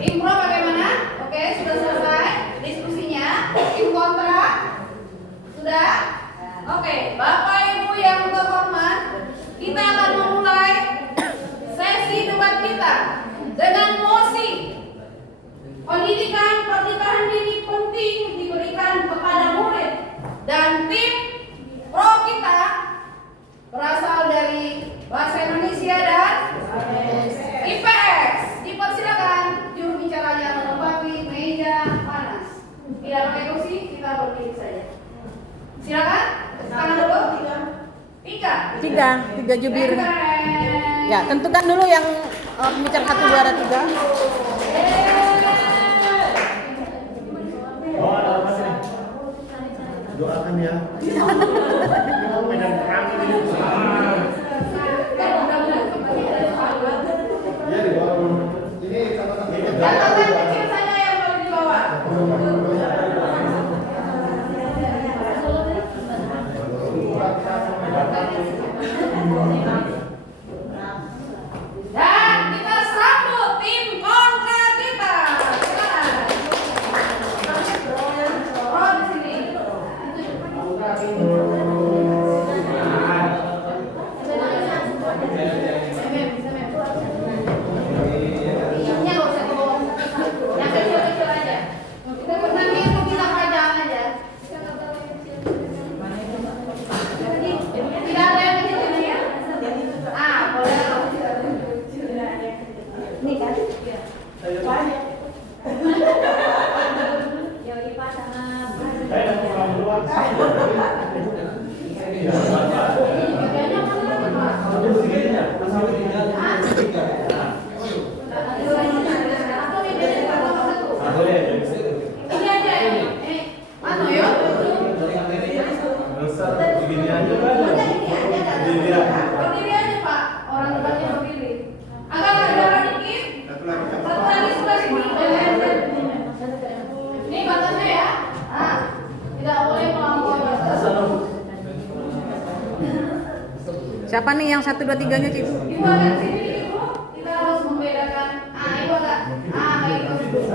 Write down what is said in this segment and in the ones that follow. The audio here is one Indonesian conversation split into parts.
Tim pro bagaimana? Oke, sudah selesai diskusinya. Tim kontra sudah? Oke, Bapak Ibu yang terhormat, kita akan memulai sesi debat kita dengan mosi pendidikan pernikahan dini penting diberikan kepada murid, dan tim pro kita berasal dari Bahasa Indonesia dan IPS. Dipersilakan juru bicaranya menempati meja panas. Tidak pakai kursi, kita berdiri saja. Silakan. Tangan dulu. Tiga jubir. Ya, tentukan dulu yang pembicara 1, 2, dan 3. Oh, ada apa sih? Doakan ya. Medan perang ini. Ya di bawah. Ini Catatan kecil saja yang boleh dibawa. Dan kita sambut tim kontra kita. Oh, di sini. Ini nggak usah dibawa. Yang kecil-kecil aja. Nanti itu kita pajang aja. Tidak ada yang kecil ya? Boleh. Ini kan? Banyak. Ya lipat sama. saya pulang duluan. Ini aja ini. Mana ya? Begini aja kan? Berdiri aja Pak. Orang depannya berdiri. Agak jarak dikit. Satu lagi sebelah sini. Ini batasnya ya. Tidak boleh melampaui batas. Siapa nih yang 1, 2, 3-nya, Cik? Ibu agak sini dikit Bu. Kita harus membedakan. Ibu agak. Kayak gitu.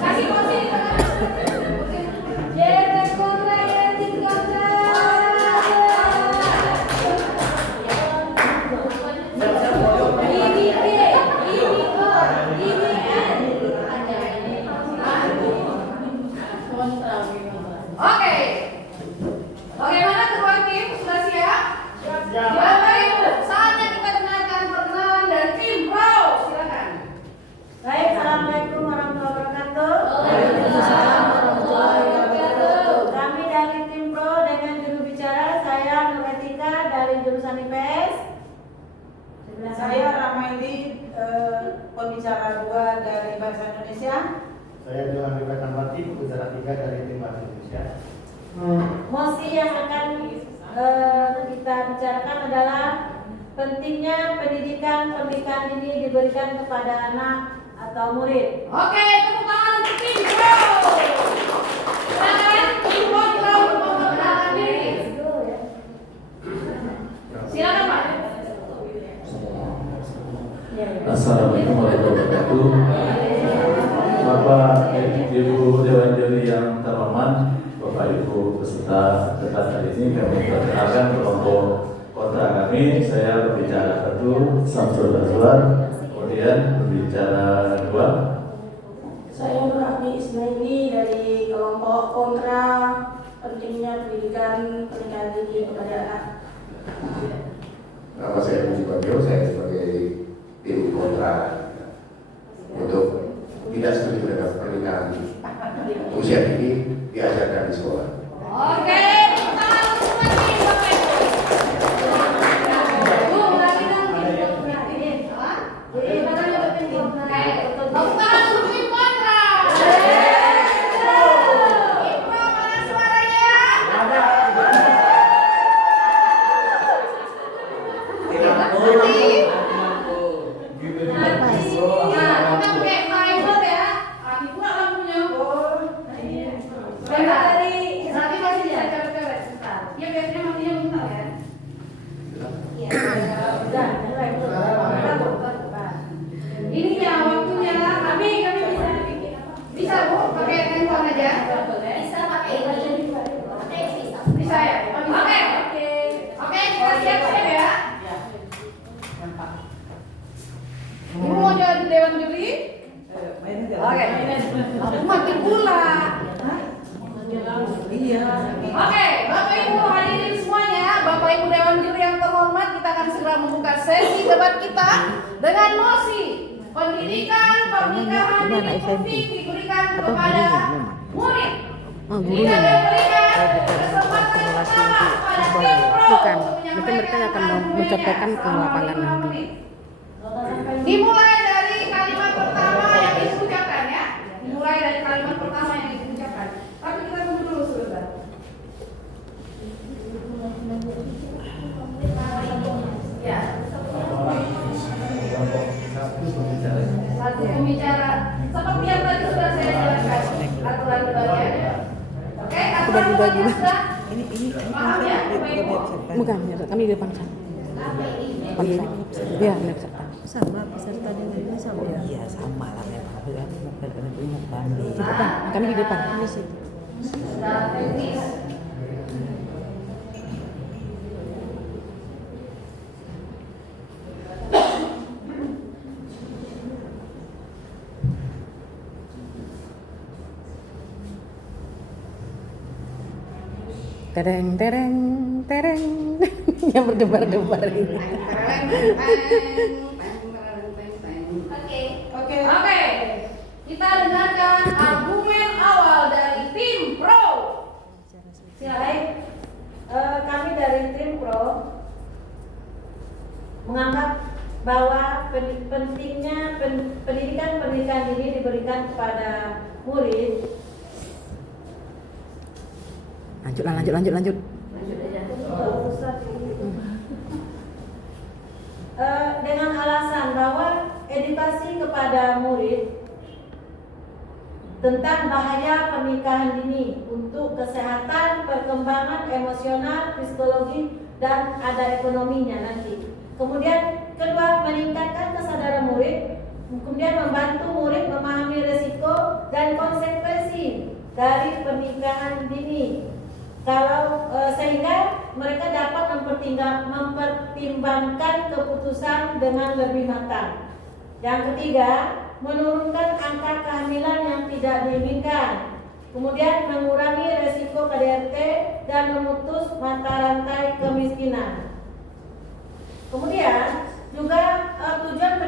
Kasih kursi di tengah. Yes, kontra ya, tim kontra. Oke. Bagaimana kedua tim? Sudah siap? Bapak Ibu, saatnya kita dengarkan perkenalan dari tim pro. Silakan. Baik, assalamualaikum warahmatullahi wabarakatuh. Waalaikumsalam warahmatullahi wabarakatuh. Kami dari tim pro dengan juru bicara saya Nuretika dari jurusan IPS. Saya Ramaindi, pembicara 2 dari Bahasa Indonesia. Saya Johan Rifat Amati, pembicara 3 dari tim Bahasa Indonesia. Mosi yang akan kita bicarakan adalah pentingnya pendidikan pernikahan dini diberikan kepada anak atau murid. Oke, tepuk tangan untuk tim pro. Silakan tim kontra untuk memperkenalkan diri. Silakan Pak. Assalamualaikum warahmatullahi wabarakatuh. Bapak Ibu Dewan Juri yang terhormat, Bapak Ibu peserta debat hari ini, kami perkenalkan kelompok kontra kami. Saya berbicara 1, Samsul Baswar, kemudian berbicara 2. Saya Nurhani Ismaili dari kelompok kontra pentingnya pendidikan pernikahan dini kepada anak. Nama saya Budi Bagio, saya sebagai tim kontra untuk tidak setuju dengan pernikahan usia dini diajarkan di sekolah. Oke, tepuk tangan untuk semua tim Bapak Ibu. Bu, lagi dong tim kontra. Apa? Tepuk tangan untuk tim kontra. Tepuk tangan untuk tim kontra. Tim pro mana suaranya? Nah, kita pakai tripod ya. Rapi pula lampunya. Sebentar. Nanti masih mau jadi dewan juri? Oke. Aku makin pula. Iya. Oke, Bapak Ibu hadirin semuanya, Bapak Ibu Dewan Juri yang terhormat, kita akan segera membuka sesi debat kita dengan mosi pendidikan pernikahan dini penting diberikan kepada murid. Oh, Kita gurunya. memberikan kesempatan pertama kepada tim pro Bukan, untuk mungkin mereka menyampaikan akan mencontohkan ke lapangan nanti. Dimulai dari kalimat pertama yang diucapkan ya. Dimulai dari kalimat pertama yang diucapkan. Tapi kita tunggu dulu sebentar. Ya. Satu pembicara. Seperti yang tadi sudah saya jelaskan aturan-aturannya. Oke, aturan-aturannya sudah. Paham ya? Bukan, ya, kami di depan sana. Depan sana. Iya, benar peserta. Sama peserta dengan ini sama. Iya sama lah memang. Aku mau banding. Di depan, kami di depan. Di situ. Secara teknis. Tereng, tereng, tereng. Yang berdebar-debar ini. Oke. Kita dengarkan argumen awal dari tim pro. Baik, kami dari tim pro menganggap bahwa pentingnya pendidikan ini diberikan kepada murid. Lanjut. Dengan alasan bahwa edukasi kepada murid tentang bahaya pernikahan dini untuk kesehatan, perkembangan emosional, psikologi, dan ada ekonominya nanti. Kemudian kedua, meningkatkan kesadaran murid, kemudian membantu murid memahami risiko dan konsekuensi dari pernikahan dini. Sehingga mereka dapat mempertimbangkan keputusan dengan lebih matang. Yang ketiga, menurunkan angka kehamilan yang tidak diinginkan. Kemudian mengurangi resiko KDRT dan memutus mata rantai kemiskinan. Kemudian juga tujuan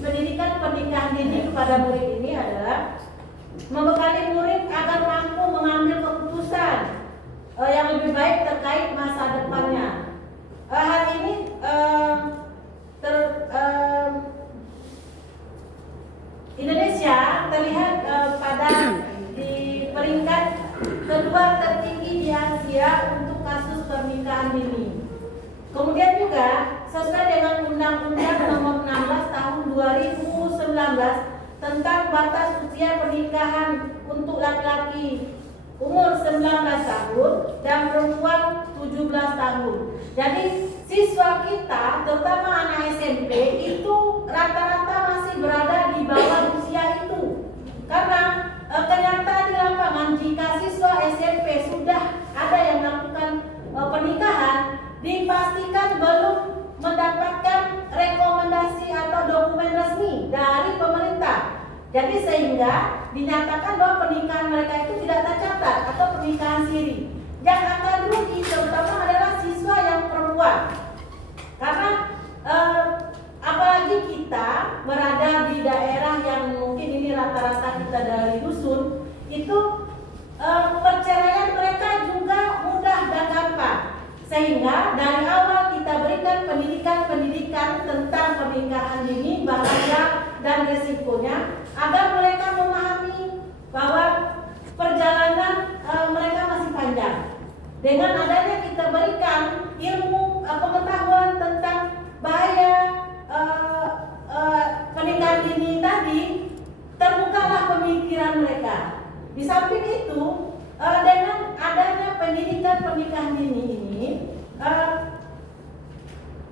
pendidikan pernikahan dini kepada murid ini adalah membekali murid agar mampu mengambil keputusan yang lebih baik terkait masa depannya. Hal ini Indonesia terlihat di peringkat kedua tertinggi di Asia untuk kasus pernikahan dini. Kemudian juga sesuai dengan Undang-Undang Nomor 16 Tahun 2019 tentang batas usia pernikahan untuk laki-laki umur 19 tahun dan perempuan 17 tahun. Jadi siswa kita, terutama anak SMP, itu rata-rata masih berada di bawah usia itu. Karena kenyataan di lapangan, jika siswa SMP sudah ada yang melakukan pernikahan, dipastikan belum mendapatkan rekomendasi atau dokumen resmi dari pemerintah. Jadi sehingga dinyatakan bahwa pernikahan mereka itu tidak tercatat atau pernikahan siri. Yang akan rugi terutama adalah siswa yang perempuan. Karena apalagi kita berada di daerah yang mungkin ini rata-rata kita dari dusun, itu perceraian mereka juga mudah dan gampang. Sehingga dari awal kita berikan pendidikan tentang pernikahan dini, bahaya dan risikonya, agar mereka memahami bahwa perjalanan mereka masih panjang. Dengan adanya kita berikan ilmu pengetahuan tentang bahaya pernikahan dini tadi, terbukalah pemikiran mereka. Di samping itu, dengan adanya pendidikan pernikahan dini ini,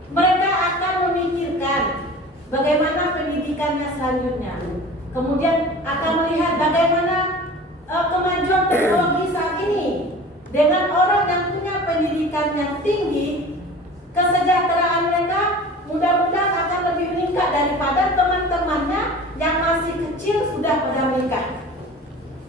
mereka akan memikirkan bagaimana pendidikannya selanjutnya. Kemudian akan melihat bagaimana kemajuan teknologi saat ini. Dengan orang yang punya pendidikan yang tinggi, kesejahteraan mereka mudah-mudahan akan lebih meningkat daripada teman-temannya kecil sudah pada menikah.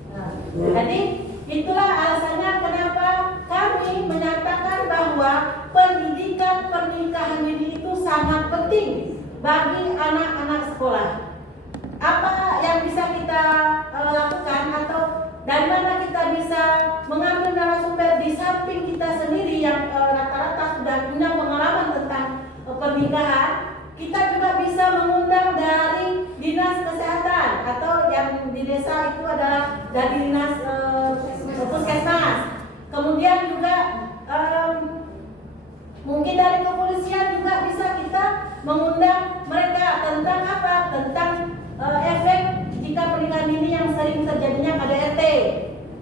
Nah, jadi itulah alasannya kenapa kami menyatakan bahwa pendidikan pernikahan dini itu sangat penting bagi anak-anak sekolah. Apa yang bisa kita lakukan atau dari mana kita bisa mengambil narasumber di samping kita sendiri yang rata-rata sudah punya pengalaman tentang pernikahan, kita juga bisa mengundang dari dinas kesehatan atau yang di desa itu adalah dari dinas puskesmas. Kemudian juga mungkin dari kepolisian juga bisa kita mengundang mereka tentang apa? Tentang efek jika pernikahan dini yang sering terjadinya KDRT.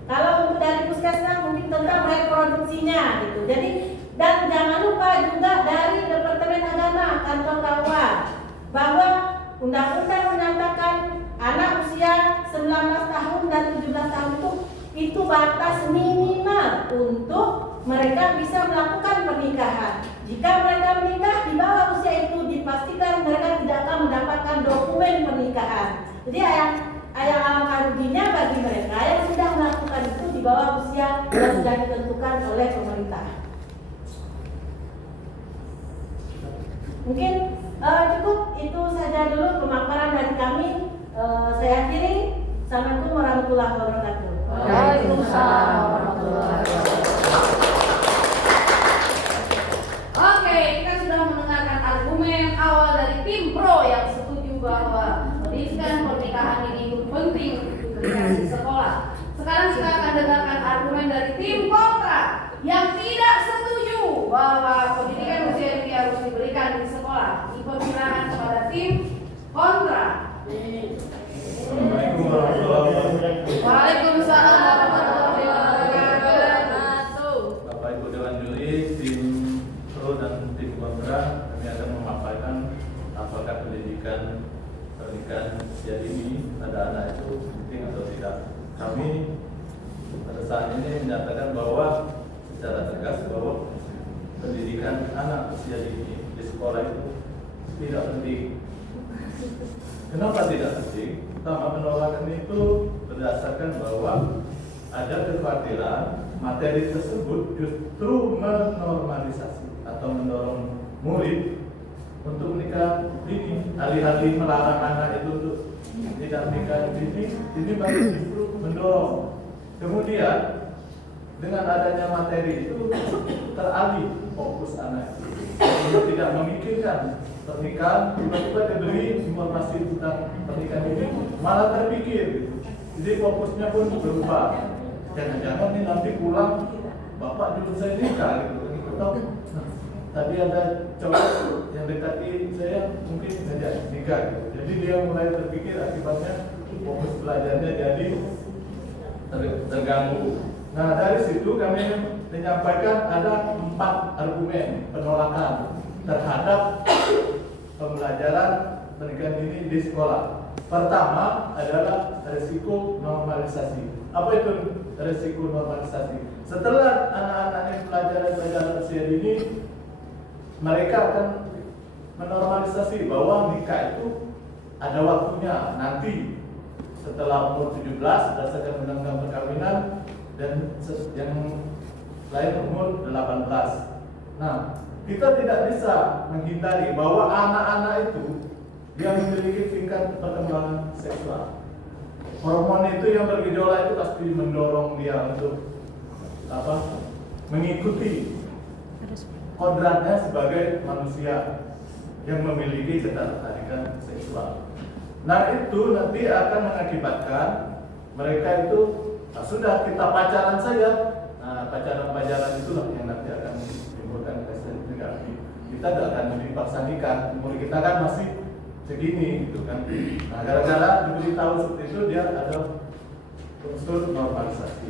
Kalau untuk dari puskesmas mungkin tentang reproduksinya gitu. Jadi dan jangan lupa juga dari Departemen Agama Kantor KUA bahwa undang-undang menyatakan anak usia 19 tahun dan 17 tahun itu batas minimal untuk mereka bisa melakukan pernikahan. Jika mereka menikah di bawah usia itu dipastikan mereka tidak akan mendapatkan dokumen pernikahan. Jadi ayat alangkah ruginya bagi mereka yang sudah melakukan itu di bawah usia yang sudah ditentukan oleh pemerintah. Mungkin cukup itu saja dulu pemaparan dari kami. Saya akhiri. Assalamualaikum warahmatullahi wabarakatuh. Waalaikumsalam warahmatullahi wabarakatuh. Oke, kita sudah mendengarkan argumen awal dari tim pro yang setuju bahwa pendidikan pernikahan ini penting untuk generasi sekolah. Sekarang kita akan dengarkan argumen dari tim kontra yang tidak setuju bahwa pendidikan usia dini harus diberikan di sekolah. Dipersilakan kepada tim kontra. Waalaikumsalam warahmatullahi wabarakatuh. Bapak Ibu Dewan Juri, tim pro dan tim kontra, kami akan memaparkan apakah pendidikan pernikahan usia dini pada anak itu penting atau tidak. Kami pada saat ini menyatakan bahwa secara tegas bahwa pendidikan anak usia dini di sekolah itu tidak penting. Kenapa tidak penting? Pertama, penolakan itu berdasarkan bahwa ada kekhawatiran materi tersebut justru menormalisasi atau mendorong murid untuk menikah dini. Alih-alih melarang anak itu untuk tidak menikah dini, ini baru justru mendorong. Kemudian dengan adanya materi itu teralih fokus anak untuk tidak memikirkan pernikahan, tiba-tiba diberi informasi tentang pernikahan ini malah terpikir. Jadi fokusnya pun berubah. Jangan-jangan ini nanti pulang bapak nyuruh saya nikah gitu. Atau tadi ada cowok yang dekati saya mungkin ngajak nikah gitu. Jadi dia mulai terpikir, akibatnya fokus belajarnya jadi terganggu. Nah, dari situ kami menyampaikan ada 4 argumen penolakan terhadap pembelajaran pernikahan dini di sekolah. Pertama adalah risiko normalisasi. Apa itu risiko normalisasi? Setelah anak-anak ini pelajaran usia dini, mereka akan menormalisasi bahwa nikah itu ada waktunya nanti setelah umur 17 berdasarkan undang-undang perkawinan dan yang lain umur 18. Nah, kita tidak bisa menghindari bahwa anak-anak itu yang memiliki tingkat perkembangan seksual. Hormon itu yang bergejolak itu pasti mendorong dia untuk mengikuti kodratnya sebagai manusia yang memiliki ketertarikan seksual. Nah, itu nanti akan mengakibatkan mereka itu sudah kita pacaran saja. Nah, pacaran itulah yang nanti akan menimbulkan kesalahan negatif. Kita tidak akan dipaksa nikah. Umur kita kan masih segini gitu kan. Nah, gara-gara diberitahu seperti itu dia ada unsur normalisasi.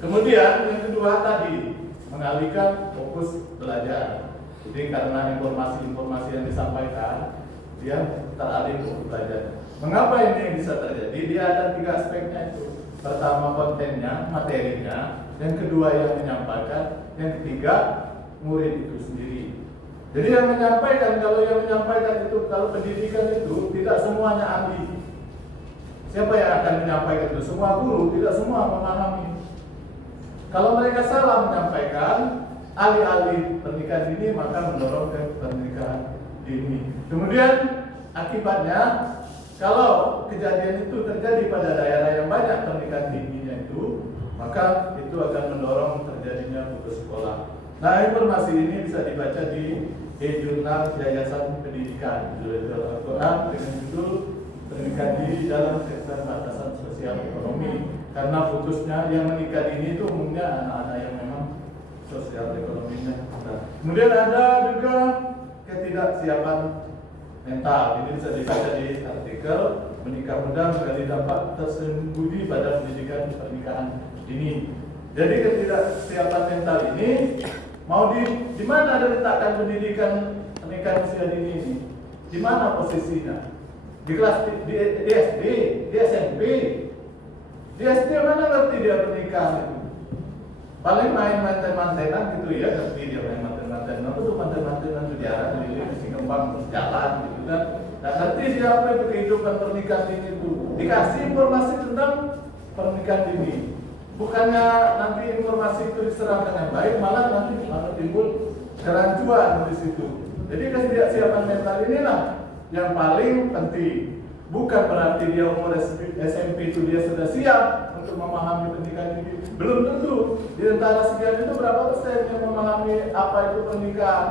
Kemudian yang kedua tadi mengalihkan fokus belajar. Jadi karena informasi-informasi yang disampaikan dia teralih fokus belajar. Mengapa ini bisa terjadi? Dia ada 3 aspeknya itu. Pertama kontennya, materinya, yang kedua yang menyampaikan, yang ketiga murid itu sendiri. Jadi yang menyampaikan, kalau yang menyampaikan itu, kalau pendidikan itu tidak semuanya ahli. Siapa yang akan menyampaikan itu? Semua guru, tidak semua memahami. Kalau mereka salah menyampaikan, alih-alih pernikahan dini, maka mendorong ke pernikahan dini. Kemudian akibatnya, kalau kejadian itu terjadi pada daerah yang banyak pernikahan dininya itu, maka itu akan mendorong terjadinya putus sekolah. Nah, informasi ini bisa dibaca di e-jurnal Yayasan Pendidikan Jurnal Al-Quran dengan judul Pernikahan Dini dalam Keterbatasan Sosial Ekonomi. Karena putusnya yang menikah ini itu umumnya anak-anak yang memang sosial ekonominya. Kemudian ada juga ketidaksiapan mental. Ini bisa dibaca di artikel Menikah Muda Menggali Dampak Tersembunyi pada Pendidikan Pernikahan Dini. Jadi ketidaksiapan mental ini mau di mana ada letakkan pendidikan pernikahan usia dini ini? Di mana posisinya? Di kelas di SD, di SMP. Di SD mana ngerti dia pernikahan itu? Paling main manten-mantenan gitu ya, ngerti dia main manten-mantenan. Itu manten-mantenan itu jalan keliling si kembang terus jalan gitu kan. Nah, ngerti siapa itu kehidupan pernikahan dini itu? Dikasih informasi tentang pernikahan dini. Bukannya nanti informasi itu diserap dengan baik, malah nanti timbul kerancuan di situ. Jadi ketidaksiapan mental inilah yang paling penting. Bukan berarti dia umur SMP itu dia sudah siap untuk memahami pernikahan ini. Belum tentu. Di antara sekian itu berapa persen yang memahami apa itu pernikahan,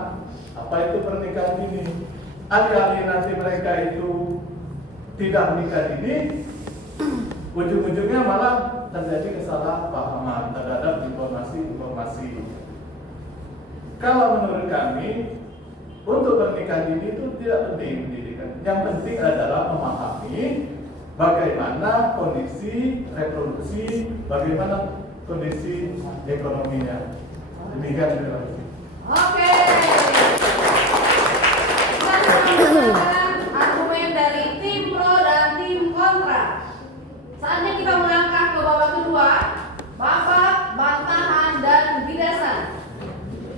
apa itu pernikahan ini. Alih-alih nanti mereka itu tidak menikah dini, ujung-ujungnya malah terjadi kesalahpahaman terhadap informasi-informasi. Kalau menurut kami, untuk pernikahan dini itu tidak penting pendidikan. Yang penting adalah memahami bagaimana kondisi reproduksi, bagaimana kondisi ekonominya. Demikian terima kasih. Oke. Kita mendengarkan argumen dari tim pro dan tim kontra. Saatnya kita melangkah ke babak kedua, babak bantahan dan bidasan.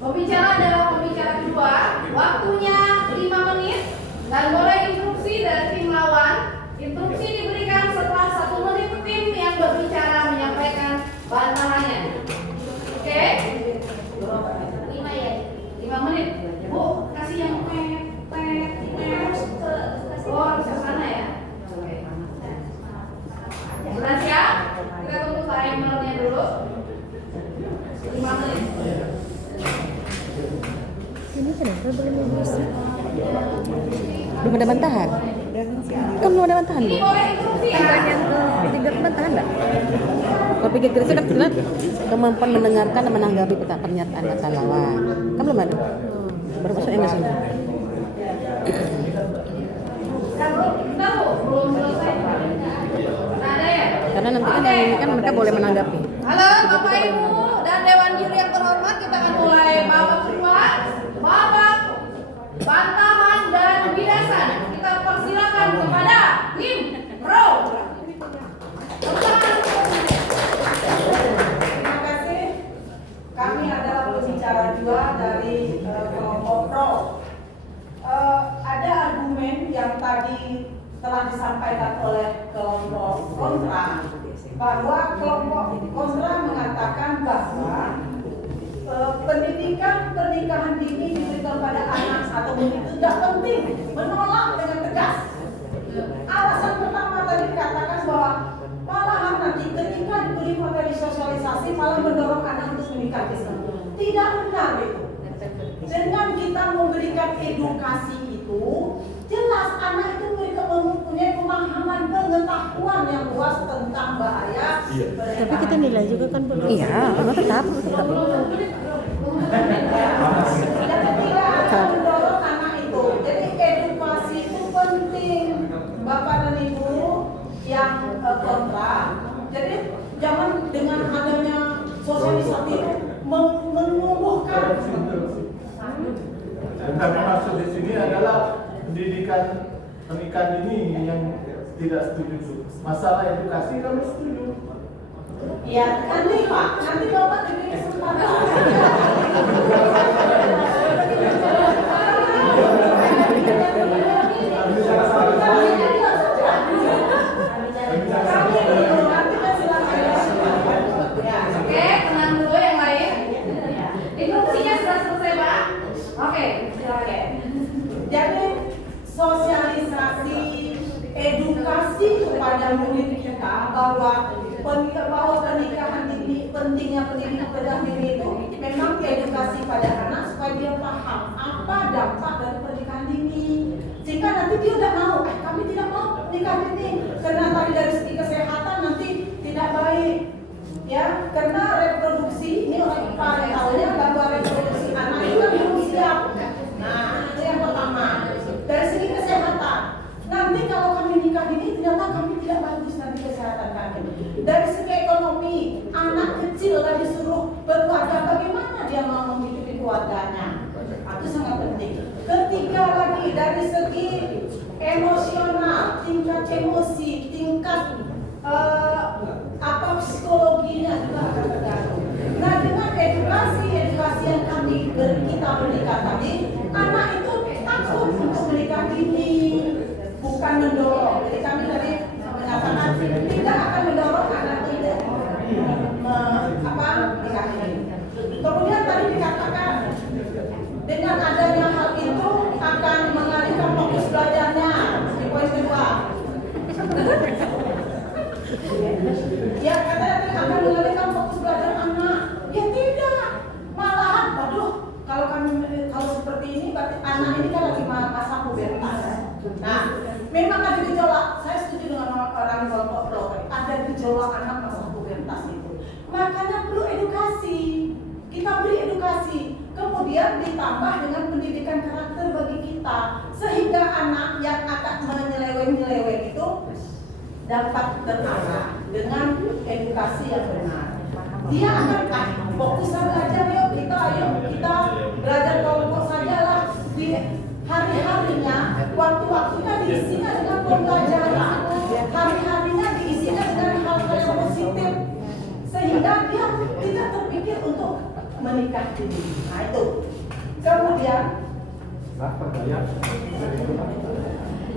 Pembicara adalah pembicara kedua, waktunya 5 menit dan boleh interupsi dari tim lawan. Interupsi diberikan setelah 1 menit tim yang berbicara menyampaikan bantahannya. Oke? 5 menit. Bu, kasih yang oh, ke sana ya. Oke. Sudah siap? Kita tunggu timernya dulu. 5 menit. Ini kenapa belum emosi? Belum ada bantahan? Kan belum ada bantahan, Bu? Ini boleh interupsi ya? Pertanyaan ketiga bantahan nggak? Kalau pikir kira kan benar kemampuan mendengarkan dan menanggapi pernyataan kata lawan. Kan belum ada? Baru masuk emosi. Belum selesai. Nggak ada ya? Karena nanti kan yang ini kan mereka boleh menanggapi. Halo Bapak Ibu dan Dewan Juri yang terhormat, kita akan mulai babak kedua, babak bantahan dan bidasan. Kita persilakan kepada tim pro. Terima kasih. Kami adalah pembicara dua dari kelompok pro. Ada argumen yang tadi telah disampaikan oleh kelompok kontra, bahwa kelompok kontra mengatakan bahwa pendidikan pernikahan dini diberikan pada anak atau itu tidak penting, menolak dengan tegas. Alasan pertama tadi dikatakan bahwa malahan nanti ketika diberi materi sosialisasi malah mendorong anak untuk menikah dini. Tidak benar itu. Dengan kita memberikan edukasi itu, jelas anak itu mereka mempunyai pemahaman pengetahuan yang luas tentang bahaya. Tapi kita nilai juga kan belum. Iya, tetap. Yang ketiga adalah mendorong anak itu. Jadi edukasi itu penting, Bapak dan Ibu yang kontra. Jadi jangan dengan adanya sosialisasi itu menumbuhkan. Kami maksud di sini adalah pendidikan pernikahan ini yang tidak setuju. Masalah edukasi kami setuju. Ya, nanti Pak, nanti Bapak diberi kesempatan. kepada murid kita bahwa pernikahan dini, pentingnya pendidikan pada dini itu memang edukasi pada anak supaya dia paham apa dampak dari pernikahan dini. Jika nanti dia udah mau, kami tidak mau nikah dini karena tadi dari segi kesehatan nanti tidak baik. Ya, karena reproduksi ini orang pada tahunya bahwa reproduksi anak itu kan belum siap. Nah, itu yang pertama. Dari segi kesehatan, nanti kalau kami nikah dini ternyata kami tidak bagus nanti kesehatan kami. Dari segi ekonomi, anak kecil lagi disuruh berkeluarga, bagaimana dia mau menghidupi keluarganya? Itu sangat penting. Ketiga lagi dari segi emosional, tingkat emosi, tingkat psikologinya juga akan terganggu. Nah, dengan edukasi yang kita berikan tadi, anak itu takut untuk menikah dini, bukan mendorong. Jadi kami tadi menyatakan tidak akan mendorong anak itu nikah dini. Kemudian tadi dikatakan dengan adanya hal itu akan mengalihkan fokus belajarnya. Di poin kedua. Ya, katanya akan mengalihkan fokus belajar anak. Ya tidak, malahan, kalau seperti ini berarti anak ini kan lagi masa pubertas. Nah, memang ada gejolak. Saya setuju dengan orang kelompok pro. Ada gejolak anak masa pubertas itu. Makanya perlu edukasi. Kita beri edukasi. Kemudian ditambah dengan pendidikan karakter bagi kita, sehingga anak yang akan menyeleweng itu dapat terarah dengan edukasi yang benar. Dia akan fokus belajar, yuk kita belajar kelompok sajalah. Di hari-harinya, waktu-waktunya diisinya dengan pembelajaran, hari-harinya diisinya dengan hal-hal yang positif, sehingga dia tidak terpikir untuk menikah dini. Nah itu. Kemudian,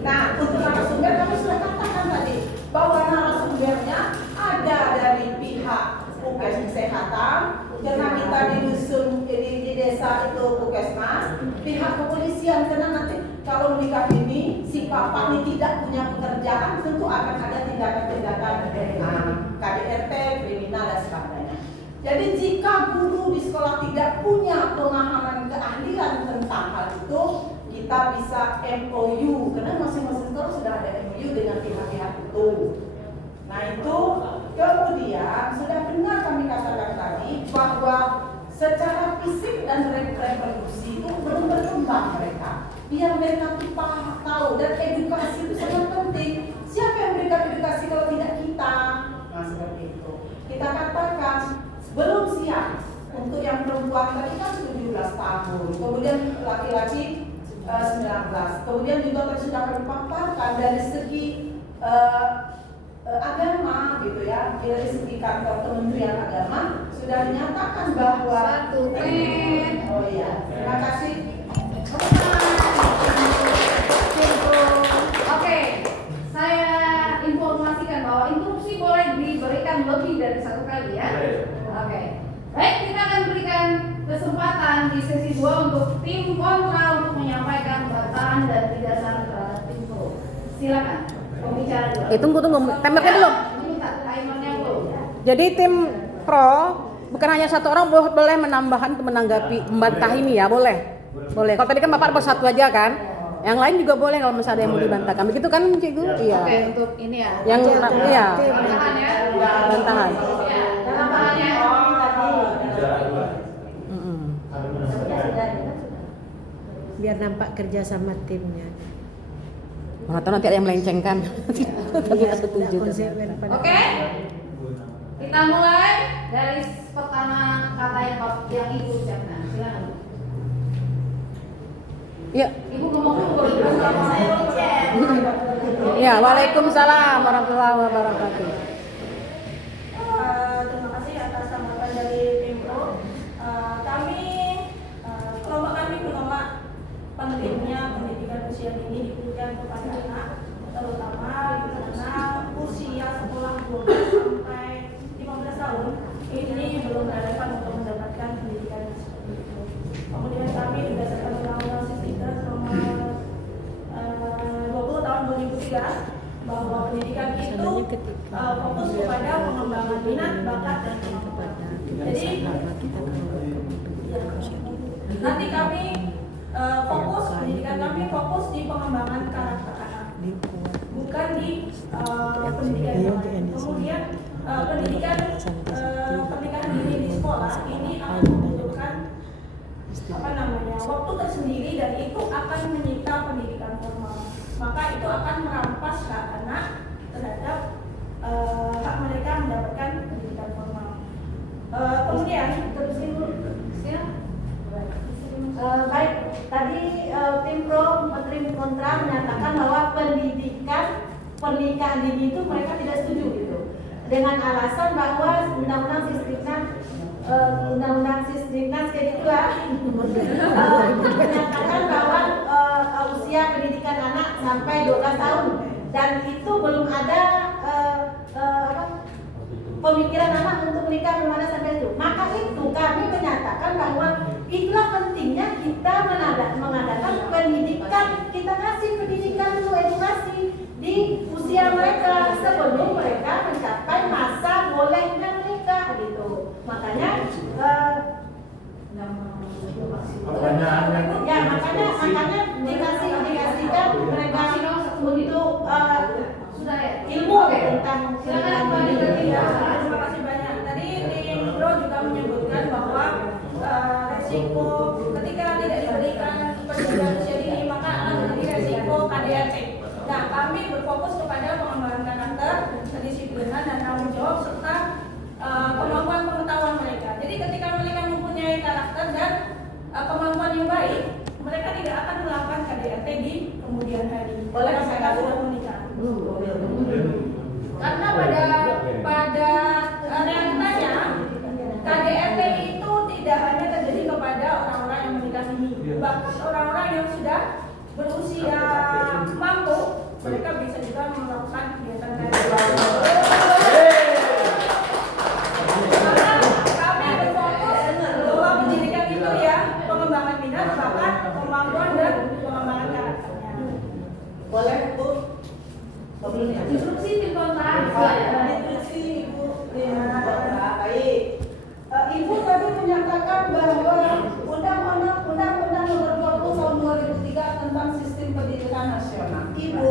nah untuk narasumber kami sudah katakan tadi bahwa narasumbernya ada dari pihak Puskes Kesehatan, karena kita di dusun di desa itu Puskesmas, pihak kepolisian, karena nanti kalau menikah dini si papa ini tidak punya pekerjaan, tentu akan ada tindakan-tindakan KDRT, kriminal dan sebagainya. Jadi jika guru di sekolah tidak punya pemahaman keahlian tentang hal itu, kita bisa MOU, karena masing-masing sekolah sudah ada MOU dengan pihak-pihak itu. Nah itu kemudian sudah benar kami katakan tadi bahwa secara fisik dan reproduksi itu belum berkembang mereka. Biar mereka tahu, dan edukasi itu sangat penting. Siapa yang memberikan edukasi kalau tidak kita? Nah seperti itu. Kita katakan belum siap untuk yang perempuan tadi kan 17 tahun, kemudian laki-laki 19. Kemudian juga tadi sudah kami paparkan dari segi agama gitu ya, dari segi kantor Kementerian Agama sudah dinyatakan bahwa oh iya, terima kasih. Oke, saya informasikan bahwa instruksi boleh diberikan lebih dari satu kali ya. Oke. Baik, kita akan berikan kesempatan di sesi 2 untuk tim kontra untuk menyampaikan bantahan dan tidak saran terhadap tim pro. Silakan pembicara dulu. Tunggu, tembaknya belum. Timernya belum. Jadi tim pro bukan hanya satu orang boleh menambahkan untuk menanggapi membantah ini ya, boleh. Boleh. Kalau tadi kan Bapak bersatu aja kan. Yang lain juga boleh kalau misalnya ada yang mau dibantahkan. Begitu kan Cikgu? Iya. Oke, untuk ini ya. Yang iya. Bantahan ya. Bantahan. Ya, bantahannya. Biar nampak kerja sama timnya. Mana tahu nanti ada yang melencengkan. Tapi Iya, setuju. Oke. Kita mulai dari pertama kata yang Ibu ucapkan. Silakan. Iya. Ibu ngomong dulu baru saya chat. Iya, waalaikumsalam warahmatullahi wabarakatuh. Terima kasih atas sambutan dari tim pro. Kelompok kami menolak pentingnya pendidikan usia dini diberikan kepada anak, terutama karena usia sekolah 12 sampai 15 tahun ini belum relevan untuk mendapatkan pendidikan seperti itu. Kemudian kami berdasarkan Undang-Undang Sisdiknas nomor 20 tahun 2003 bahwa pendidikan itu fokus kepada pengembangan minat, bakat, dan kemampuan. Jadi nanti kami fokus, pendidikan kami fokus di pengembangan karakter anak, bukan di pendidikan yang lain. Kemudian pendidikan pernikahan dini di sekolah ini akan membutuhkan waktu tersendiri, dan itu akan menyita pendidikan formal. Maka itu akan merampas hak anak terhadap hak mereka mendapatkan pendidikan formal. Kemudian terusin dulu. Baik, tadi tim pro menteri kontra menyatakan bahwa pendidikan pernikahan dini itu mereka tidak setuju gitu, dengan alasan bahwa undang-undang Sisdiknas kayak gitu lah menyatakan bahwa usia pendidikan anak sampai 12 tahun, dan itu belum ada pemikiran anak untuk menikah belum ada sampai itu. Maka itu kami menyatakan bahwa itulah pentingnya kita mengadakan pendidikan, kita kasih pendidikan untuk edukasi di usia mereka sebelum mereka mencapai masa bolehnya menikah gitu. Makanya makanya dikasihkan mereka untuk ilmu tentang Ya, terima kasih banyak. Tadi tim Bro juga menyebutkan bahwa resiko ketika tidak diberikan pendidikan usia dini maka akan menjadi resiko KDRT. Nah, kami berfokus kepada pengembangan karakter, kedisiplinan, dan tanggung jawab serta kemampuan pengetahuan mereka. Jadi ketika mereka mempunyai karakter dan kemampuan yang baik, mereka tidak akan melakukan KDRT di kemudian hari. Oleh mereka sudah menikah. Karena pada realitanya KDRT itu tidak hanya terjadi kepada orang-orang yang menikah dini, bahkan orang-orang yang sudah berusia mampu, mereka bisa juga melakukan kegiatan KDRT. Kami berfokus bahwa pendidikan itu ya pengembangan minat, bakat, kemampuan, dan pengembangan karakternya. boleh Bu. Instruksi tim kontra. Instruksi Ibu tim kontra. Baik. Ibu tadi menyatakan bahwa Undang-Undang Nomor 20 Tahun 2003 tentang Sistem Pendidikan Nasional. Ibu,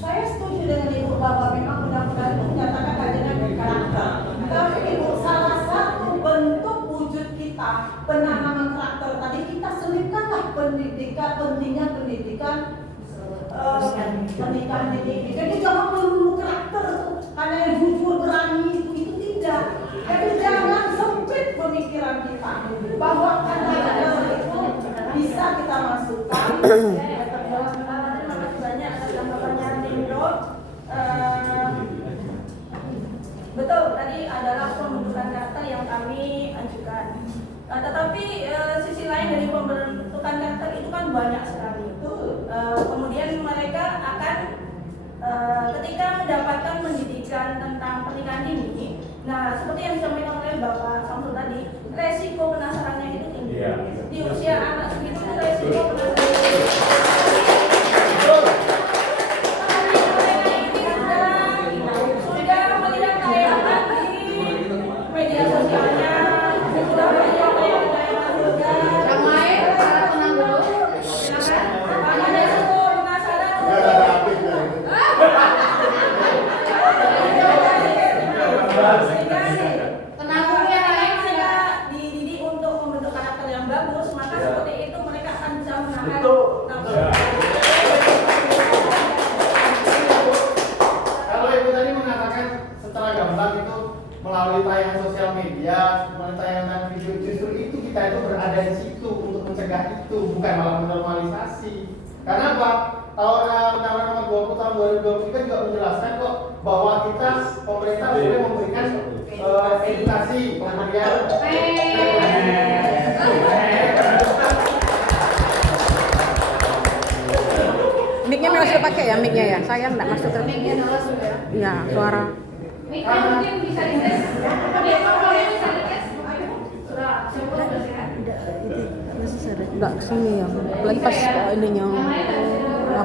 saya setuju dengan Ibu bahwa memang undang-undang itu menyatakan adanya karakter. Tapi Ibu, salah satu bentuk wujud kita penanaman karakter tadi kita selipkanlah pendidikan, pentingnya pendidikan pernikahan dini. Jadi jangan melulu karakter karena yang jujur berani itu tidak. Jadi jangan sempit pemikiran kita bahwa karakter itu bisa kita masukkan. Terima kasih banyak atas pertanyaan tim Bro. Betul, tadi adalah pembentukan karakter yang kami ajukan. Tetapi sisi lain dari pembentukan karakter itu kan banyak sekali. Kemudian mereka akan ketika mendapatkan pendidikan tentang pernikahan dini, nah seperti yang disampaikan oleh Bapak Samsul tadi, resiko penasarannya itu tinggi. Di usia anak segitu resiko penasarannya sudah melihat tayangan di media sosialnya, sudah melihat tayangan juga. Yang lain, para tenang dulu. Silakan. Makanya resiko penasaran. Tenang dulu yang lain. Mereka dididik untuk membentuk karakter yang bagus, maka seperti itu mereka akan bisa menahan nafsu. Kalau Ibu tadi mengatakan secara gamblang itu melalui tayangan sosial media, melalui tayangan video, justru itu kita itu berada di situ untuk mencegah itu, bukan malah menormalisasi. Karena apa? Undang-Undang Nomor 20 Tahun 2023 juga menjelaskan kok bahwa kita pemerintah boleh memberikan edukasi, kemudian Mic-nya masih dipakai ya, mic-nya ya. Saya enggak masuk ke Mic-nya dulu sudah. ya, suara. Mic-nya mungkin bisa dites. Mikrofonnya bisa dites. Sudah, semua sudah sehat. Enggak kesini ya. Apalagi pas ininya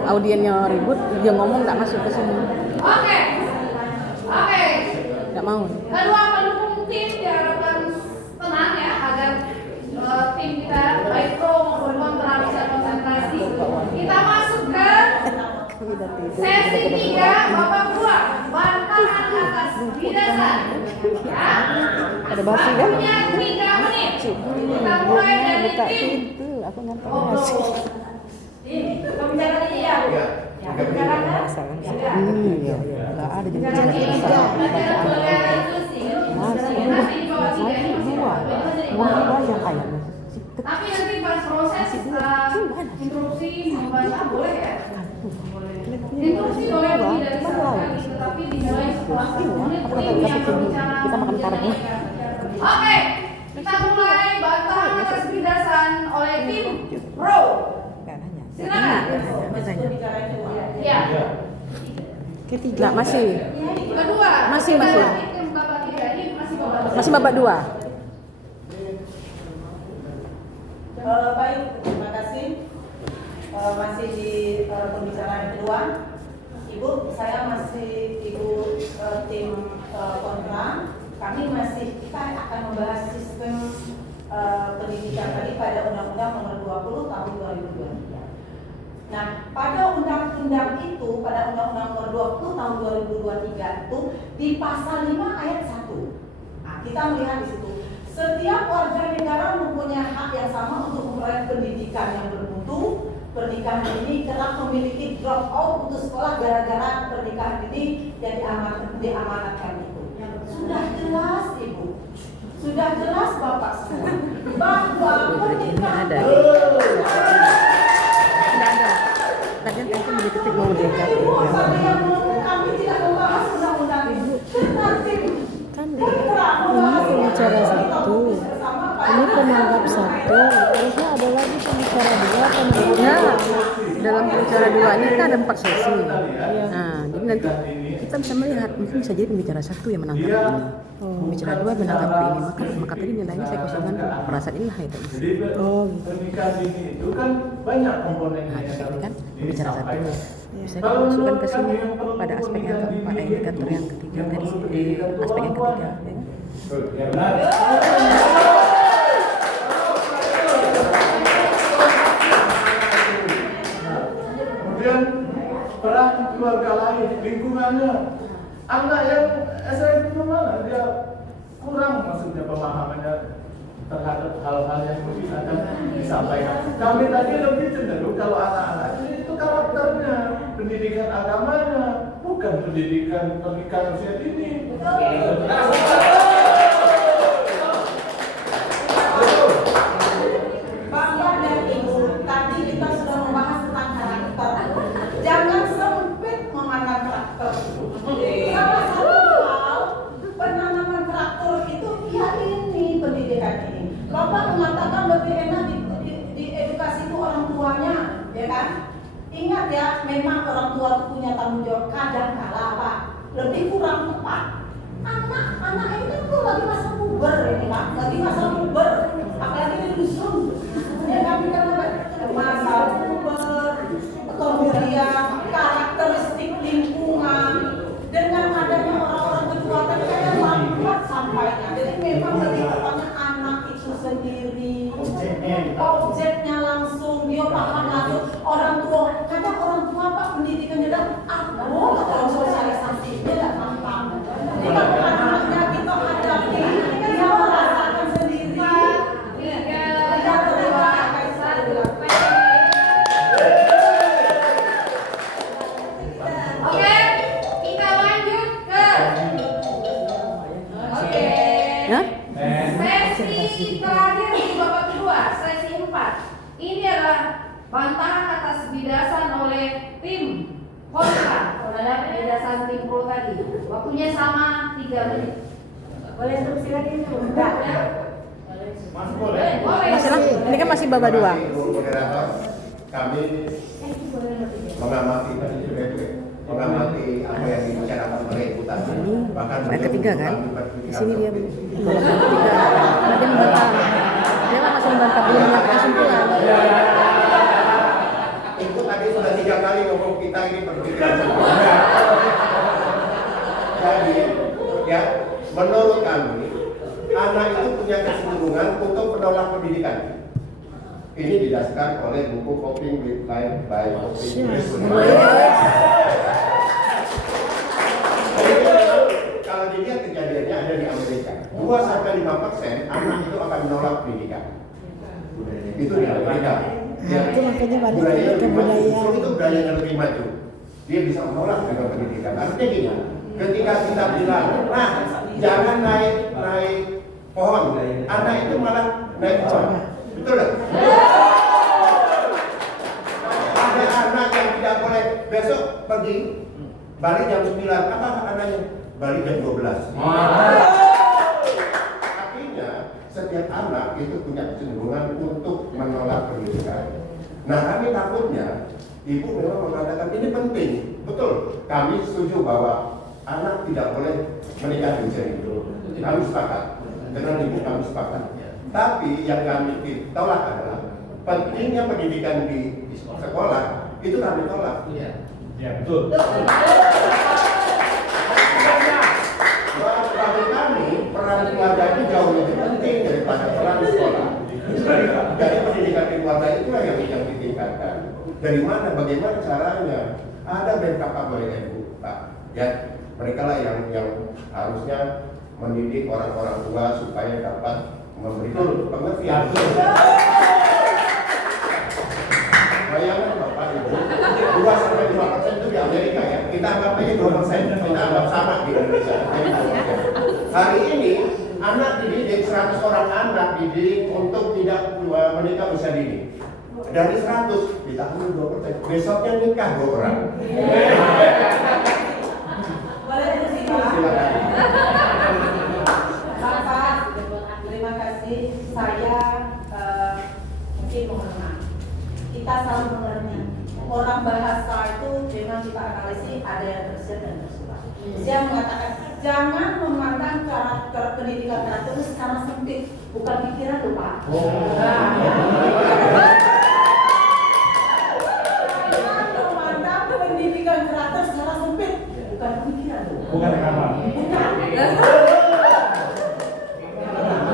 audiennya ribut, dia ngomong enggak masuk ke sini. Oke. mau. Kedua, pendukung tim diharapkan tenang ya agar tim kita baik pro maupun kontra bisa konsentrasi. Kita masuk ke sesi 3 babak 2 bantahan atas bidasan. Ya. Ada basi kan? Waktunya 3 menit. Kita mulai dari Buka tim. pintu, aku ngantar Oh, nasi. ini pembicaraan ini ya. Ya, Ya, pembicaraan kan? Iya. Nggak ada jadi Pembicaraan ini bacaan. kelihatan diskusi. Nasi di bawah sini ini masih Banyak kayaknya. tapi nanti pas proses instruksi membantah boleh ya? Instruksi boleh lebih dari satu kali, tetapi dimulai setelah 1 menit tim yang berbicara. Kita makan karbo. Oke, kita mulai bantahan atas bidasan oleh tim pro. Silakan. Ya. Ketiga masih. Kedua. Masih. Tim babak 3 ini masih babak 2. Masih babak 2. Baik, terima kasih. Masih di pembicaraan kedua. Ibu, saya masih tim kontra. Kita akan membahas sistem pendidikan tadi pada Undang-Undang Nomor 20 Tahun 2023. Nah, pada undang-undang itu, pada Undang-Undang Nomor 20 Tahun 2023 itu di pasal 5 ayat 1. Nah, kita melihat di situ. Setiap warga negara mempunyai hak yang sama untuk memperoleh pendidikan yang bermutu. Pernikahan ini kerap memiliki drop out putus sekolah gara-gara pernikahan ini yang diamanatkan itu. Sudah jelas Ibu, sudah jelas Bapak semua bahwa pernikahan Ada. Tidak ada. Tadi kan mau diketik mau dekat. kami tidak membahas undang-undang ini. Nanti Kan ini pembicara satu, ini penanggap satu, terusnya ada lagi pembicara dua, Ya, dalam pembicara 2 ini kan ada 4 sesi. Nah, jadi nanti kita bisa melihat, mungkin bisa jadi pembicara 1 yang menanggapi ini. Pembicara 2 menanggapi ini, maka tadi nilainya saya kosongkan perasaan ini lah itu. Jadi pernikahan dini itu kan banyak komponennya. Nah, jadi ini kan pembicara 1. Bisa kita masukkan ke sini pada aspek yang keempat, indikator yang ketiga dari aspek yang ketiga. Ya. Ya benar. Kemudian peran keluarga lain, lingkungannya, anak yang SMP mana dia kurang maksudnya pemahamannya terhadap hal-hal yang mungkin akan disampaikan. Kami tadi lebih cenderung kalau anak-anak itu karakternya, pendidikan agamanya, bukan pendidikan pernikahan usia dini. Bapak dan Ibu, tadi kita sudah membahas tentang karakter. Jangan sempit memandang karakter. Salah satu hal penanaman karakter itu ya ini pendidikan ini. Bapak mengatakan lebih enak di edukasi itu orang tuanya, ya kan? Ingat ya, memang orang tua itu punya tanggung jawab kadang kala Pak, lebih kurang tepat. Anak ini kan tuh lagi masa puber ini Pak, lagi masa puber, apalagi di dusun. Ya kami kan masa puber, kemudian karakteristik lingkungan, dengan adanya orang-orang kedua tadi kan lambat sampainya. Jadi memang lebih tepatnya anak itu sendiri, objeknya langsung dia paham langsung. Orang tua, kadang orang tua Pak pendidikannya dan kalau sosialisasi dia tidak paham. Jadi kalau anak-anaknya kita hadapi, dia merasakan sendiri. Oke, kita lanjut ke Ya? sesi terakhir di babak kedua, sesi 4. Ini adalah bantahan atas bidasan oleh tim kontra terhadap bidasan tim pro tadi. Waktunya sama 3 menit. Boleh instruksi lagi? Enggak ya? Masih boleh. Boleh. Masih lah, ini kan masih babak 2. Ibu moderator, kami mengamati tadi juga itu, mengamati apa yang dibicarakan oleh Ibu tadi. Bahkan Ayat ketiga kan? kami berpikir Di sini dia babak ketiga. Nah, dia membantah. Dia langsung membantah belum menyampaikan kesimpulan. Ibu tadi sudah 3 kali ngomong kita ini berpikiran sempurna. Jadi, ya menurut kami anak itu punya kecenderungan untuk menolak pendidikan. Ini didasarkan oleh buku Coping with Life by Coping with Kalau dilihat kejadiannya ada di Amerika, 2-5% anak itu akan menolak pendidikan. Itu di Amerika. Itu makanya balik Budaya ke budaya. itu budaya yang lebih maju. Dia bisa menolak dengan pendidikan. Artinya gini, ketika kita bilang, nah jangan naik pohon, anak itu malah naik pohon. Betul nggak? Ada anak yang tidak boleh besok pergi balik jam 9, apa anaknya? Balik jam 12. Artinya setiap anak itu punya kecenderungan untuk menolak pendidikan. Nah kami takutnya ibu memang mengatakan ini penting, betul. Kami setuju bahwa anak tidak boleh menikah di usia itu. Kami sepakat, dengan ibu kami sepakat. Tapi yang kami tolak adalah pentingnya pendidikan di sekolah itu kami tolak. Ya betul. Bagi kami peran keluarga itu jauh lebih penting daripada peran sekolah. Jadi pendidikan di keluarga itulah yang ditingkatkan. Dari mana, bagaimana caranya? Ada BMKK ibu, Pak. Ya, mereka lah yang harusnya mendidik orang-orang tua supaya dapat memberikan pengertian. Bayangkan Bapak Ibu, 2-5% itu di Amerika ya. Kita anggap aja 2%, kita anggap sama di Indonesia. Hari ini anak dididik 100 orang anak dididik untuk tidak menikah usia dini. Dari 100 ditambah 2%, besoknya nikah 2 orang. Boleh diskusi Pak? Silakan. Bapak, terima kasih. Saya mungkin mohon maaf. Kita selalu mengerti orang bahasa itu memang kita analisis ada yang tersirat dan tersurat. Saya mengatakan jangan memandang karakter pendidikan karakter secara sempit, bukan pikiran loh Pak. Jangan memandang pendidikan karakter secara sempit, bukan pikiran loh. Bukan kamar. Bukan.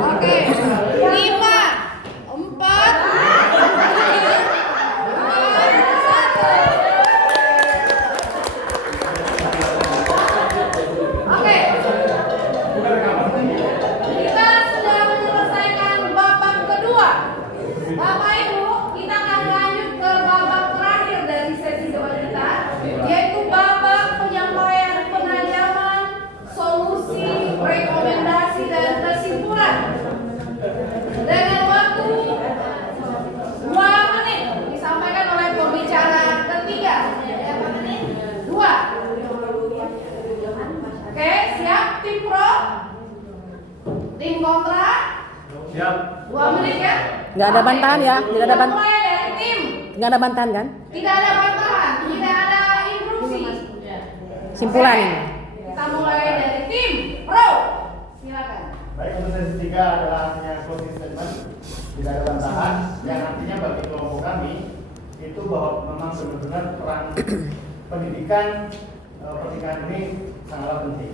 Oke, 5, 4, Oke, kita sudah menyelesaikan babak kedua. Bapak Ibu, kita akan lanjut ke babak terakhir dari sesi debat kita, yaitu babak penyampaian penajaman, solusi, rekomendasi, dan kesimpulan. Dengan waktu 2 menit disampaikan oleh pembicara ketiga. 2. Oke, siap tim pro? Tim kontra? Siap. 2 menit ya? Nggak ada bantahan ya? Tidak ada Kita bantahan. mulai dari tim. Nggak ada bantahan kan? Tidak ada bantahan, tidak ada interupsi. Simpulan Oke, ini. kita mulai dari tim pro. Silakan. Baik, untuk sesi 3 adalah hanya closing statement, tidak ada bantahan. Yang artinya bagi kelompok kami itu bahwa memang benar-benar peran pendidikan pernikahan ini sangatlah penting.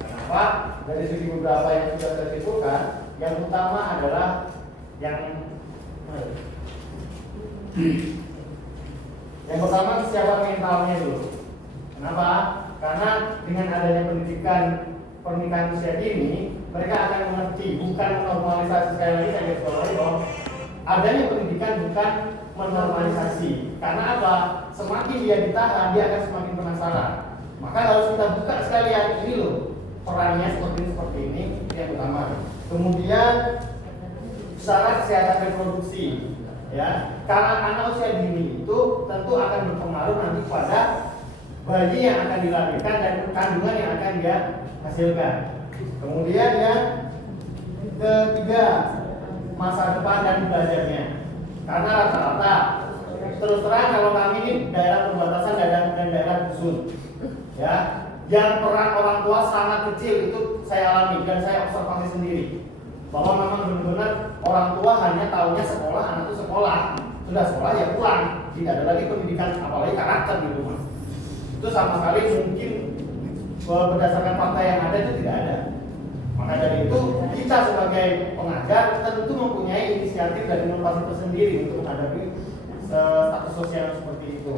Kenapa? Dari segi beberapa yang sudah saya simpulkan, yang utama adalah yang pertama kesiapan mentalnya dulu. Kenapa? Karena dengan adanya pendidikan pernikahan usia dini, mereka akan mengerti, bukan menormalisasi. Sekali lagi saya garis bawahi bahwa adanya pendidikan bukan menormalisasi. Karena apa? Semakin dia ditahan, dia akan semakin penasaran. Maka harus kita buka sekalian, ini loh perannya seperti ini yang utama. Kemudian secara kesehatan reproduksi, ya, karena anak usia dini itu tentu akan berpengaruh nanti pada bayi yang akan dilahirkan dan kandungan yang akan dia hasilkan. Kemudian yang ketiga, masa depan dan belajarnya. Karena rata-rata terus terang kalau kami ini daerah perbatasan dan daerah khusus, ya, yang peran orang tua sangat kecil itu saya alami dan saya observasi sendiri. Bahwa memang benar-benar orang tua hanya tahunya sekolah, anak itu sekolah, sudah sekolah ya pulang, tidak ada lagi pendidikan apalagi karakter di rumah. Itu sama sekali mungkin berdasarkan fakta yang ada itu tidak ada. Maka dari itu kita sebagai pengajar tentu mempunyai inisiatif dan inovasi tersendiri untuk menghadapi status sosial seperti itu.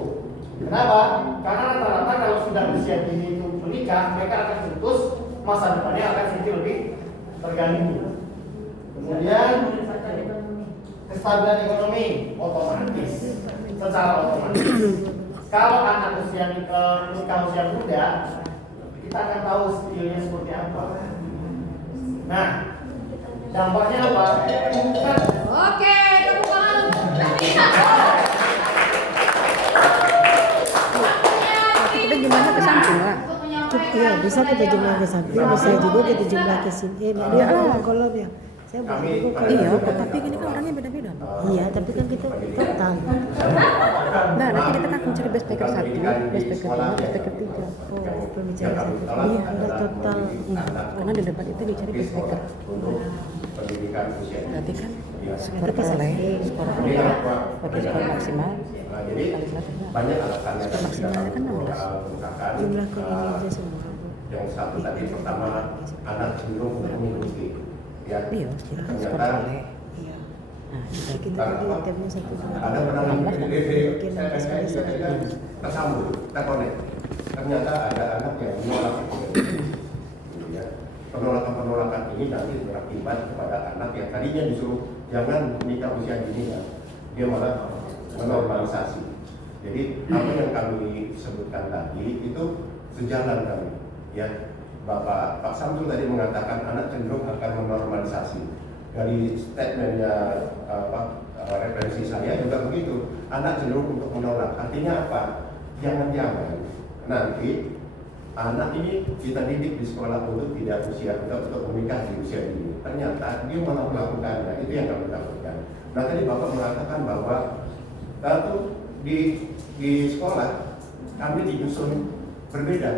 Kenapa? Karena rata-rata kalau sudah usia dini itu menikah, mereka akan putus, masa depannya akan sedikit lebih terganggu. Kemudian kestabilan ekonomi otomatis, secara otomatis. Kalau anak usia nikah usia muda, kita akan tahu skillnya seperti apa. Nah, dampaknya apa? Oke, tepuk tangan. Kita jumlahnya ke samping lah. Iya, bisa kita jumlah ke samping, bisa juga kita jumlah ke sini. Ini ada yang kolom ya. Saya bukan itu kalau Iya, tapi gini kan orangnya beda-beda. iya, tapi kan kita total. Nah, nanti kita akan cari best packer 1, best packer 2, best packer 3. Oh, pembicara satu. Iya, ada total. Karena di depan itu dicari best packer. pendidikan usia dini. Berarti kan Ya. skor boleh, skor boleh, pakai skor maksimal. Nah, jadi banyak alasannya Skor maksimalnya kan 16. menggunakan Jumlah ke ini aja semua. yang satu tadi pertama anak cenderung untuk mengikuti. Ya, Iya, jadi kan skor ternyata boleh. Iya. Nah, Kita tadi tabnya satu dua. ada penanganan saya tersambung, terkonek. Ternyata ada anak yang menolak gitu ya. Penolakan ini nanti berakibat kepada anak yang tadinya disuruh jangan nikah usia dini ya, dia malah menormalisasi. Jadi apa yang kami sebutkan tadi itu sejalan kami ya. Pak Samsul tadi mengatakan anak cenderung akan menormalisasi. Dari statementnya referensi saya juga begitu. Anak cenderung untuk menolak. Artinya apa? Jangan-jangan nanti anak ini kita didik di sekolah untuk tidak usia untuk menikah di usia ini. Ternyata dia malah melakukannya. Itu yang kami takutkan. Nah tadi Bapak mengatakan bahwa di sekolah kami dinyusun berbeda.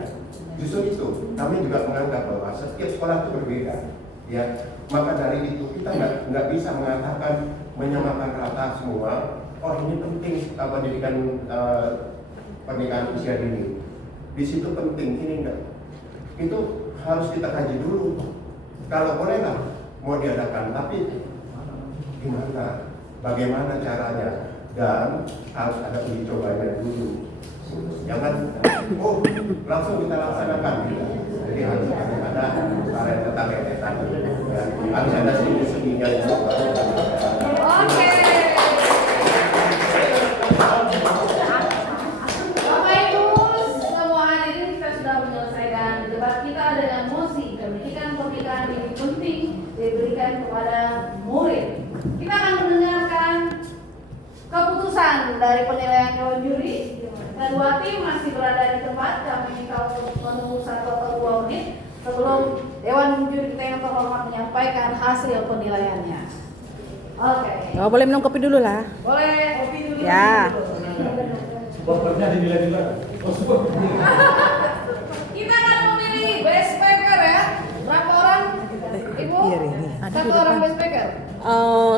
Justru itu kami juga menganggap bahwa setiap sekolah itu berbeda. Ya, maka dari itu kita nggak bisa mengatakan menyamakan rata semua. Oh ini penting pendidikan pernikahan usia dini. Di situ penting, ini enggak. Itu harus kita kaji dulu. Kalau boleh lah mau diadakan, tapi gimana? Bagaimana caranya? Dan harus ada uji cobanya dulu. Jangan langsung kita laksanakan. Jadi harus ada talenta tadi. Ya. Harus ada seni-seninya juga. Oke. Bapak Ibu semua hadirin, kita sudah menyelesaikan debat kita dengan mosi pendidikan pernikahan ini penting diberikan kepada murid. Kita akan mendengarkan keputusan dari penilaian dewan juri. Kedua tim masih berada di tempat. Kami minta untuk menunggu 1 atau 2 menit sebelum dewan juri kita yang terhormat menyampaikan hasil penilaiannya. Oke. Oh, boleh minum kopi dulu lah. Boleh kopi dulu. Ya. Supporternya dinilai-nilai. Kita akan memilih best packer ya. Berapa orang? Ibu? Iya, ini. Ada Satu di orang depan. best packer.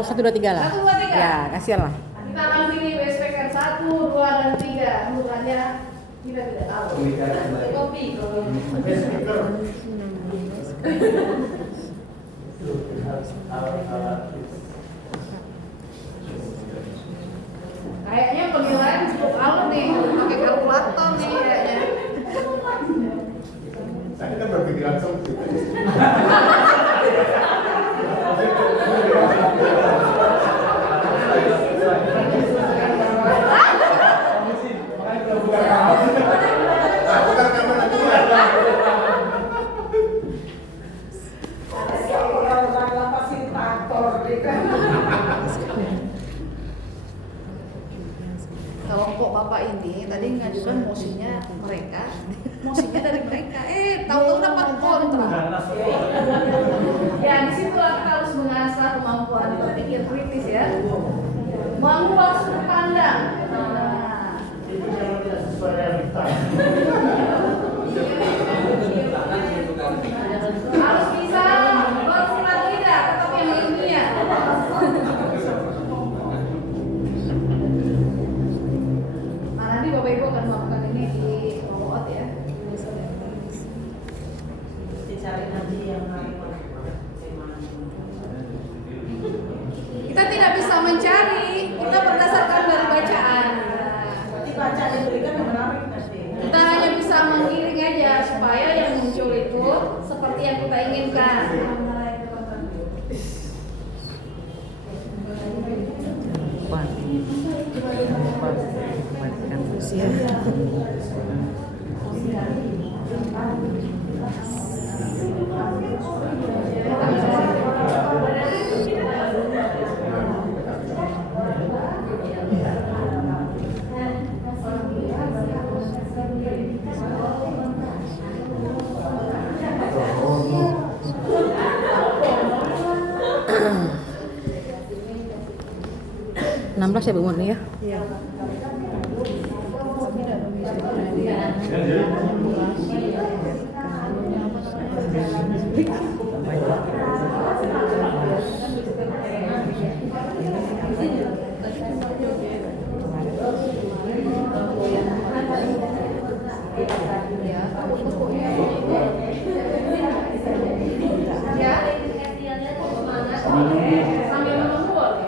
1, 2, 3 lah. 1, 2, 3. Ya, kasihan lah. Kita akan pilih best packer 1, 2, dan 3. Bukannya kita tidak tahu. Kopi. Kayaknya penilaian cukup alur nih, pakai kalkulator nih kayaknya. Saya kan berpikiran sempit. Kelompok Bapak ini tadi ngajukan mosinya mereka, mosinya dari mereka. Tahu-tahu dapat kontra. Ya, disitulah kita harus mengasah kemampuan berpikir kritis ya. Mengubah sudut pandang. Nah, Itu yang tidak sesuai realitas. harus bisa bersilat lidah, tetap yang ilmiah. Nah, nanti Bapak Ibu akan melakukan ini di Romoot ya. Dicari nanti yang hari mana. mencari, kita berdasarkan dari bacaan. Berarti baca yang diberikan yang menarik nanti. Kita hanya bisa menggiring aja supaya yang muncul itu seperti yang kita inginkan. Enam belas ya Bu Murni ya? Iya. Sambil menunggu boleh.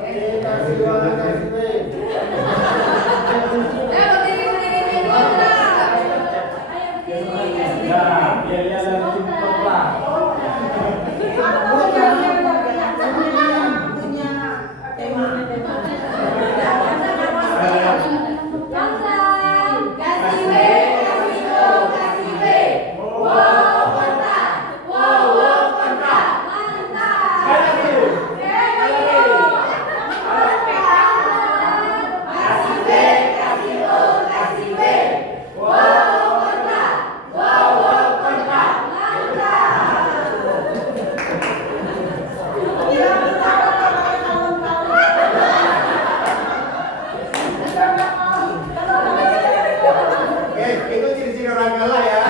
Itu ciri-ciri orang kalah ya.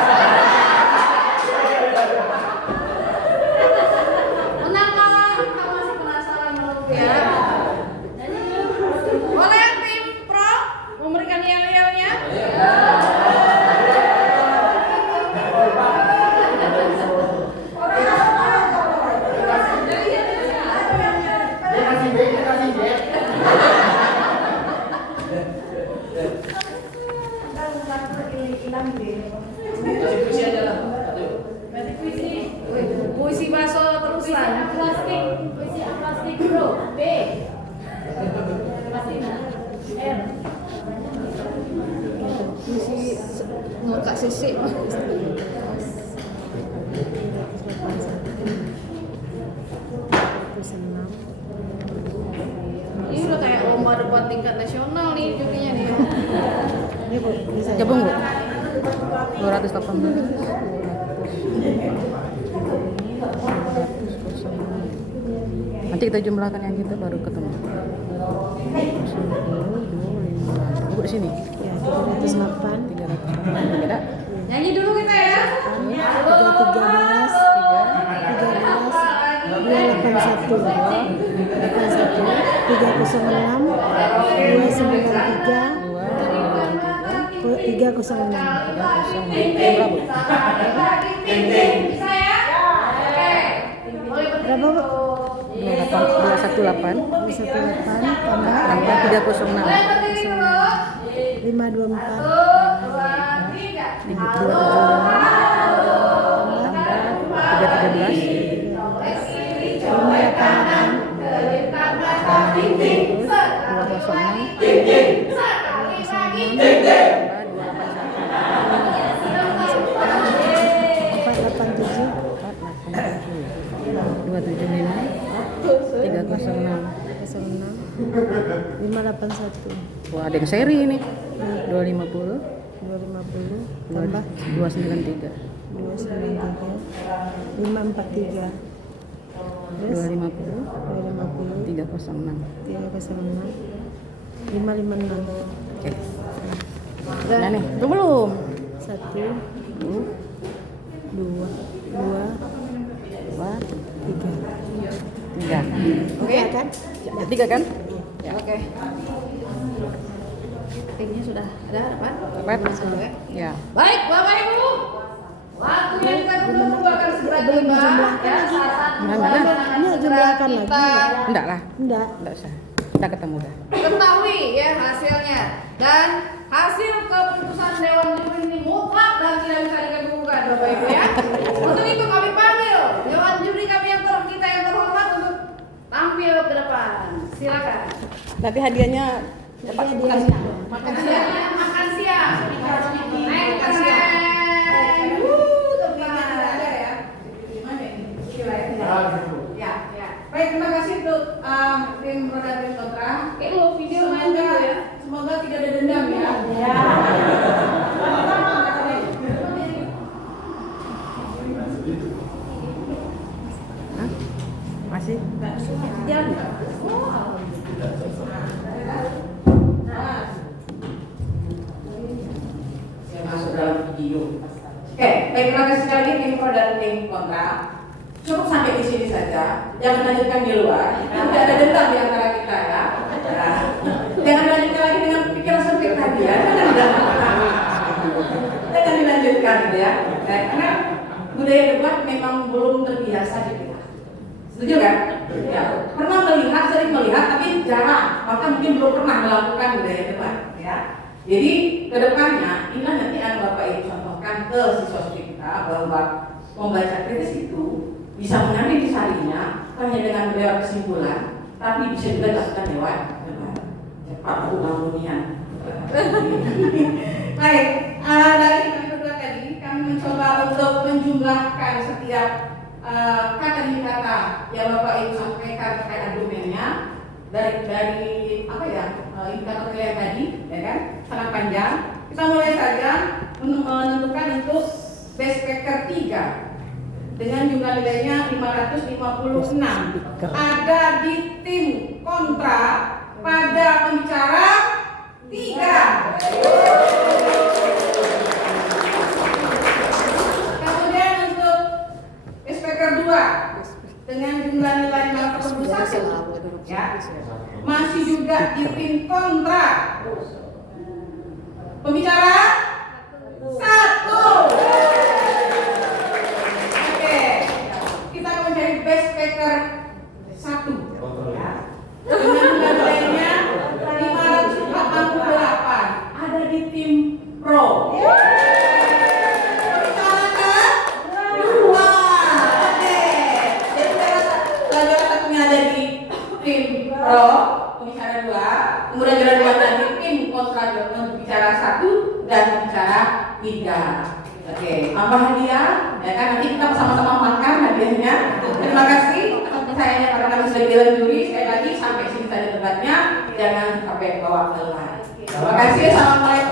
Menang kalah, kita masih penasaran ya. Boleh tim pro memberikan yel-yelnya? Dia kasih B, dia kasih B. Puisi baso terusan. Puisi plastik bro. B. R. Puisi Kak Sisi. Ini udah kayak lomba debat tingkat nasional nih jurinya nih. Ini Bu, bisa. Gabung Bu. 218. Nanti kita jumlahkan yang kita baru ketemu. Bu di sini. Ya, 308. 300. Beda. Nyanyi dulu kita ya. 313. Bisa ya? Oke. Boleh Berapa Bu? 218 218 tambah tambah 306. 524 581. Wah, ada yang seri ini. 250 250 tambah 293 293 543 terus 250 250 306. 306 556. Oke. Nah nih, belum. 1 2 2 3. Oke. kan? Ya, 3 kan? Ya. Oke. Timnya sudah ada depan? Dapat? Ya. Baik, Bapak Ibu. Waktu yang kita tunggu akan segera tiba. Ya, saat Mana? Ini jumlahkan lagi. Enggak lah. Enggak. Enggak usah. Kita ketemu dah. Ketahui ya hasilnya, dan hasil keputusan Dewan Juri ini mutlak dan tidak bisa digugat Bapak Ibu ya. Untuk itu kami panggil Dewan Juri kami yang kita yang terhormat untuk tampil ke depan. Silakan. Nanti hadiahnya makan siang. Makan siang. Makan siang. Naik keren. Ya, ya. Baik, terima kasih untuk tim Roda Tim Kontra. Lo video main dulu ya. Semoga tidak ada dendam ya. Ya. Masih? Jalan. Saya masuk dalam video. Oke, baik, terima kasih sekali tim Pro dan tim Kontra. Cukup sampai di sini saja. Jangan lanjutkan di luar. Tidak ada dendam di antara kita ya. Nah, jangan lanjutkan lagi dengan pikiran sempit tadi ya. Jangan dilanjutkan ya. Nah, karena budaya debat memang belum terbiasa di kita. Setuju kan? Ya. Pernah melihat, sering melihat, tapi jarang. Bahkan mungkin belum pernah melakukan budaya debat ya. Jadi kedepannya inilah nanti yang Bapak Ibu contohkan ke siswa-siswi kita bahwa membaca kritis itu bisa mengambil intisarinya hanya dengan lewat kesimpulan, tapi bisa juga dilakukan lewat debat. Cepat bangunan. Baik, dari kami berdua tadi kami mencoba untuk menjumlahkan setiap kata demi kata yang Bapak Ibu sampaikan terkait argumennya dari apa ya indikator nilai tadi, ya kan, sangat panjang. Kita mulai saja menentukan untuk base packer 3 dengan jumlah nilainya 556. Ada di tim kontra pada pembicara 3. Kemudian untuk speaker 2 dengan jumlah nilai 541 ya. Masih juga di tim kontra pembicara 1. Best speaker 1 ya. Dengan nilainya 588 ada di tim pro. Pembicara 2, kemudian jalan 2 tadi tim kontra pembicara 1 dan pembicara 3. Oke, apa hadiah? Ya kan, nanti kita sama-sama makan hadiahnya. Terima kasih atas saya karena kami sudah Dewan Juri. Sekali lagi sampai sini saja debatnya, jangan sampai bawa ke lain. Terima kasih. Assalamualaikum.